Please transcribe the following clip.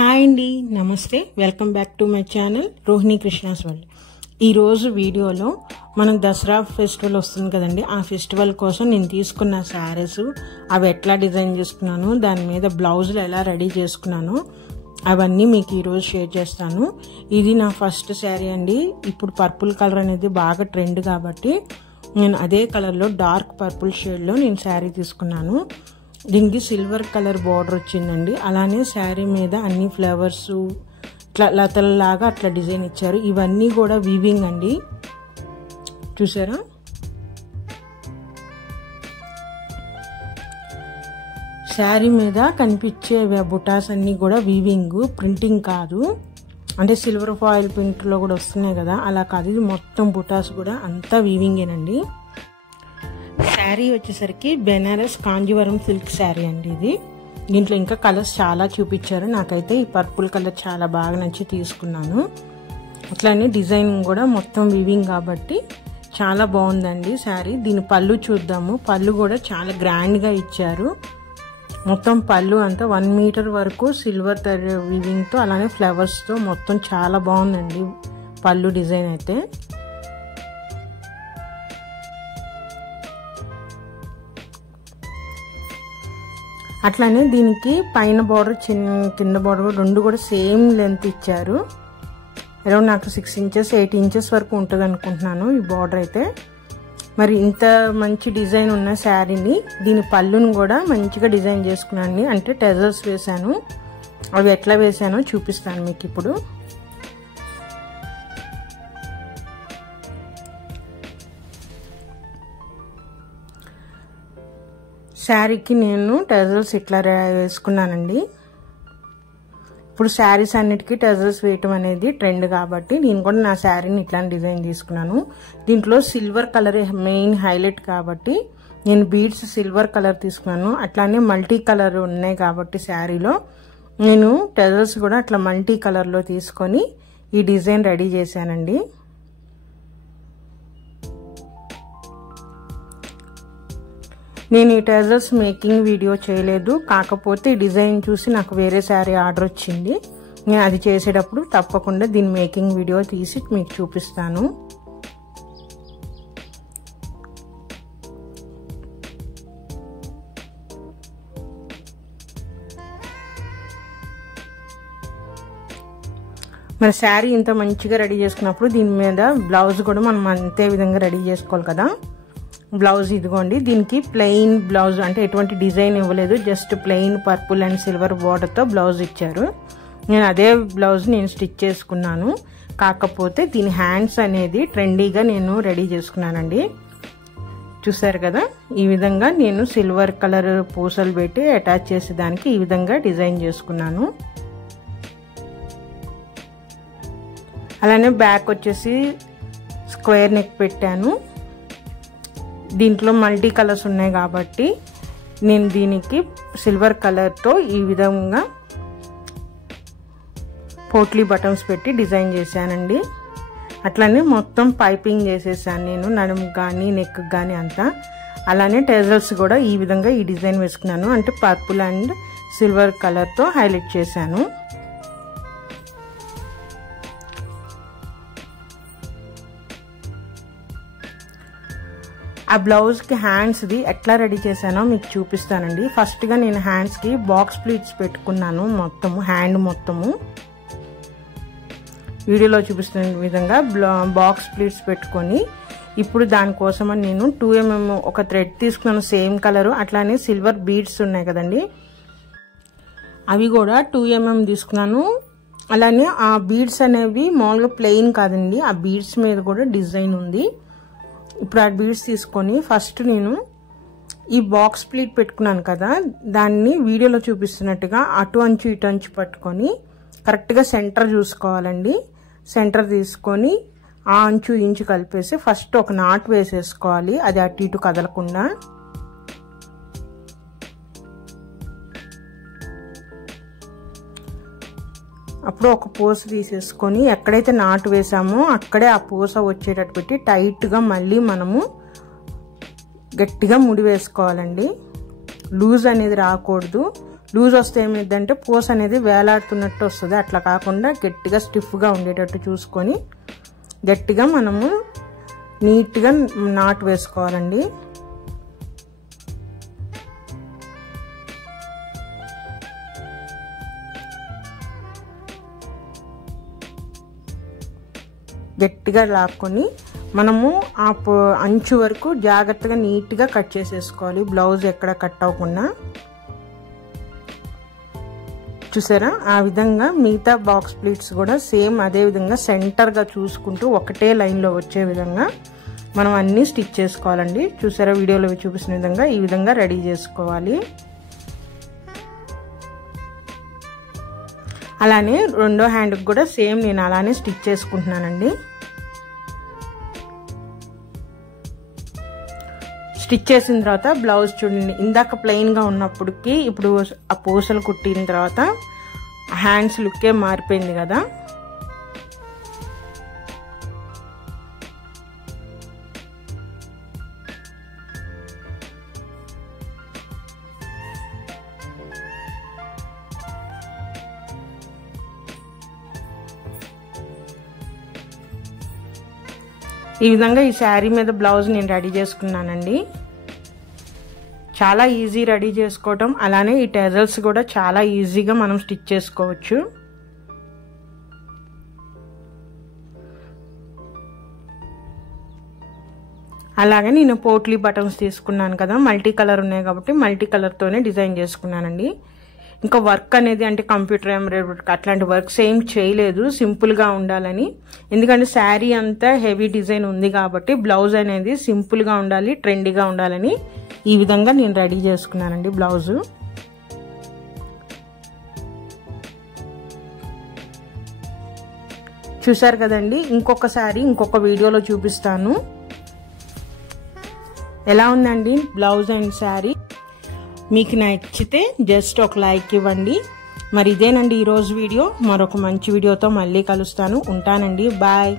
Hi అండి, నమస్తే. Welcome back to my channel Rohini Krishna's world. ఈరోజు వీడియోలో మనం దసరా ఫెస్టివల్ వస్తుంది కదండి, ఆ ఫెస్టివల్ కోసం నేను తీసుకున్న శారీస్ అవి ఎట్లా డిజైన్ చేసుకున్నాను, దాని మీద బ్లౌజులు ఎలా రెడీ చేసుకున్నాను అవన్నీ మీకు ఈరోజు షేర్ చేస్తాను. ఇది నా ఫస్ట్ శారీ అండి. ఇప్పుడు పర్పుల్ కలర్ అనేది బాగా ట్రెండ్ కాబట్టి నేను అదే కలర్లో డార్క్ పర్పుల్ షేడ్లో నేను శారీ తీసుకున్నాను. దీనికి సిల్వర్ కలర్ బార్డర్ వచ్చిందండి. అలానే శారీ మీద అన్ని ఫ్లవర్స్ ఇట్లా లతల్లాగా అట్లా డిజైన్ ఇచ్చారు. ఇవన్నీ కూడా వీవింగ్ అండి, చూసారా? శారీ మీద కనిపించే బుటాస్ అన్నీ కూడా వీవింగ్, ప్రింటింగ్ కాదు. అంటే సిల్వర్ ఫాయిల్ ప్రింట్లో కూడా వస్తున్నాయి కదా, అలా కాదు. ఇది మొత్తం బుటాస్ కూడా అంతా వీవింగేనండి. శారీ వచ్చేసరికి బెనారస్ కాంజీవరం సిల్క్ శారీ అండి ఇది. దీంట్లో ఇంకా కలర్స్ చాలా చూపించారు. నాకైతే ఈ పర్పుల్ కలర్ చాలా బాగా నచ్చి తీసుకున్నాను. అట్లానే డిజైన్ కూడా మొత్తం వీవింగ్ కాబట్టి చాలా బాగుందండి శారీ. దీని పళ్ళు చూద్దాము. పళ్ళు కూడా చాలా గ్రాండ్గా ఇచ్చారు. మొత్తం పళ్ళు అంతా 1 మీటర్ వరకు సిల్వర్ వీవింగ్తో అలానే ఫ్లవర్స్తో మొత్తం చాలా బాగుందండి పళ్ళు డిజైన్ అయితే. అట్లానే దీనికి పైన బార్డర్ కింద బార్డర్ రెండు కూడా సేమ్ లెంత్ ఇచ్చారు. అరౌండ్ నాకు 6 ఇంచెస్ 8 ఇంచెస్ వరకు ఉంటుంది అనుకుంటున్నాను ఈ బార్డర్ అయితే. మరి ఇంత మంచి డిజైన్ ఉన్న శారీని దీని పళ్ళును కూడా మంచిగా డిజైన్ చేసుకున్నాను. అంటే టెజల్స్ వేసాను. అవి ఎట్లా వేసానో చూపిస్తాను మీకు ఇప్పుడు. శారీకి నేను టెజల్స్ ఇట్లా వేసుకున్నానండి. ఇప్పుడు శారీస్ అన్నిటికీ టెజల్స్ వేయటం అనేది ట్రెండ్ కాబట్టి నేను కూడా నా శారీని ఇట్లా డిజైన్ తీసుకున్నాను. దీంట్లో సిల్వర్ కలర్ మెయిన్ హైలైట్ కాబట్టి నేను బీడ్స్ సిల్వర్ కలర్ తీసుకున్నాను. అట్లానే మల్టీ కలర్ ఉన్నాయి కాబట్టి శారీలో నేను టెజల్స్ కూడా అట్లా మల్టీ కలర్లో తీసుకొని ఈ డిజైన్ రెడీ చేశానండి. నేను ఈ టెజల్స్ మేకింగ్ వీడియో చేయలేదు, కాకపోతే ఈ డిజైన్ చూసి నాకు వేరే శారీ ఆర్డర్ వచ్చింది. నేను అది చేసేటప్పుడు తప్పకుండా దీని మేకింగ్ వీడియో తీసి మీకు చూపిస్తాను. మరి శారీ ఇంత మంచిగా రెడీ చేసుకున్నప్పుడు దీని మీద బ్లౌజ్ కూడా మనం అంతే విధంగా రెడీ చేసుకోవాలి కదా. బ్లౌజ్ ఇదిగోండి. దీనికి ప్లెయిన్ బ్లౌజ్, అంటే ఎటువంటి డిజైన్ ఇవ్వలేదు, just plain purple and silver బార్డర్తో బ్లౌజ్ ఇచ్చారు. నేను అదే బ్లౌజ్ నేను స్టిచ్ చేసుకున్నాను. కాకపోతే దీని హ్యాండ్స్ అనేది ట్రెండీగా నేను రెడీ చేసుకున్నానండి. చూసారు కదా, ఈ విధంగా నేను సిల్వర్ కలర్ పూసలు పెట్టి అటాచ్ చేసేదానికి ఈ విధంగా డిజైన్ చేసుకున్నాను. అలానే బ్యాక్ వచ్చేసి స్క్వేర్ నెక్ పెట్టాను. దీంట్లో మల్టీ కలర్స్ ఉన్నాయి కాబట్టి నేను దీనికి సిల్వర్ కలర్తో ఈ విధంగా పోట్లీ బటన్స్ పెట్టి డిజైన్ చేశానండి. అట్లానే మొత్తం పైపింగ్ చేసేసాను నేను, నడుముకి కానీ నెక్ కానీ అంతా. అలానే టెజల్స్ కూడా ఈ విధంగా ఈ డిజైన్ వేసుకున్నాను. అంటే పర్పుల్ అండ్ సిల్వర్ కలర్తో హైలైట్ చేశాను. ఆ బ్లౌజ్కి హ్యాండ్స్ది ఎట్లా రెడీ చేశానో మీకు చూపిస్తానండి. ఫస్ట్గా నేను హ్యాండ్స్కి బాక్స్ ప్లీట్స్ పెట్టుకున్నాను. మొత్తము హ్యాండ్ మొత్తము వీడియోలో చూపిస్తున్న విధంగా బాక్స్ ప్లీట్స్ పెట్టుకొని, ఇప్పుడు దానికోసమని నేను 2mm ఒక థ్రెడ్ తీసుకున్నాను సేమ్ కలరు. అట్లానే సిల్వర్ బీడ్స్ ఉన్నాయి కదండి, అవి కూడా 2mm తీసుకున్నాను. అలానే ఆ బీడ్స్ అనేవి మామూలుగా ప్లెయిన్ కాదండి, ఆ బీడ్స్ మీద కూడా డిజైన్ ఉంది. ఇప్పుడు ఆ బీడ్స్ తీసుకొని ఫస్ట్ నేను ఈ బాక్స్ ప్లీట్ పెట్టుకున్నాను కదా, దాన్ని వీడియోలో చూపిస్తున్నట్టుగా అటు అంచు ఇటు అంచు పట్టుకొని కరెక్ట్గా సెంటర్ చూసుకోవాలండి. సెంటర్ తీసుకొని ఆ అంచు ఇంచు కలిపేసి ఫస్ట్ ఒక నాట్ వేసేసుకోవాలి, అది అటు ఇటు కదలకుండా. అప్పుడు ఒక పూస తీసేసుకొని ఎక్కడైతే నాటు వేసామో అక్కడే ఆ పూస వచ్చేటట్టు పెట్టి టైట్గా మళ్ళీ మనము గట్టిగా ముడి వేసుకోవాలండి. లూజ్ అనేది రాకూడదు. లూజ్ వస్తే ఏమైందంటే పూస అనేది వేలాడుతున్నట్టు వస్తుంది. అట్లా కాకుండా గట్టిగా స్టిఫ్గా ఉండేటట్టు చూసుకొని గట్టిగా మనము నీట్గా నాట్ వేసుకోవాలండి. గట్టిగా లాక్కొని మనము ఆ అంచు వరకు జాగ్రత్తగా నీట్గా కట్ చేసేసుకోవాలి, బ్లౌజ్ ఎక్కడ కట్ అవ్వకుండా. చూసారా, ఆ విధంగా మిగతా బాక్స్ ప్లీట్స్ కూడా సేమ్ అదే విధంగా సెంటర్గా చూసుకుంటూ ఒకటే లైన్లో వచ్చే విధంగా మనం అన్నీ స్టిచ్ చేసుకోవాలండి. చూసారా, వీడియోలో చూపిస్తున్న విధంగా ఈ విధంగా రెడీ చేసుకోవాలి. అలానే రెండో హ్యాండ్కి కూడా సేమ్ నేను అలానే స్టిచ్ చేసుకుంటున్నానండి. స్టిచ్ చేసిన తర్వాత బ్లౌజ్ చూడండి, ఇందాక ప్లెయిన్గా ఉన్నప్పటికీ ఇప్పుడు ఆ పూసలు కుట్టిన తర్వాత హ్యాండ్స్ లుక్కే మారిపోయింది కదా. ఈ విధంగా ఈ శారీ మీద బ్లౌజ్ నేను రెడీ చేసుకున్నానండి. చాలా ఈజీ రెడీ చేసుకోవటం. అలానే ఈ టెజల్స్ కూడా చాలా ఈజీగా మనం స్టిచ్ చేసుకోవచ్చు. అలాగే నేను పోట్లీ బటన్స్ తీసుకున్నాను కదా, మల్టీ కలర్ ఉన్నాయి కాబట్టి మల్టీ కలర్తోనే డిజైన్ చేసుకున్నానండి. ఇంకా వర్క్ అనేది అంటే కంప్యూటర్ ఎంబ్రాయిడరీ అట్లాంటి వర్క్స్ ఏం చేయలేదు, సింపుల్గా ఉండాలని. ఎందుకంటే శారీ అంతా హెవీ డిజైన్ ఉంది కాబట్టి బ్లౌజ్ అనేది సింపుల్గా ఉండాలి, ట్రెండీగా ఉండాలని ఈ విధంగా నేను రెడీ చేసుకున్నానండి బ్లౌజు. చూసారు కదండి, ఇంకొకసారి ఇంకొక వీడియోలో చూపిస్తాను ఎలా ఉందండి బ్లౌజ్ అండ్ శారీ. మీకు నచ్చితే జస్ట్ ఒక లైక్ ఇవ్వండి. మరి ఇదేనండి ఈరోజు వీడియో. మరొక మంచి వీడియోతో మళ్ళీ కలుస్తాను. ఉంటానండి, బాయ్.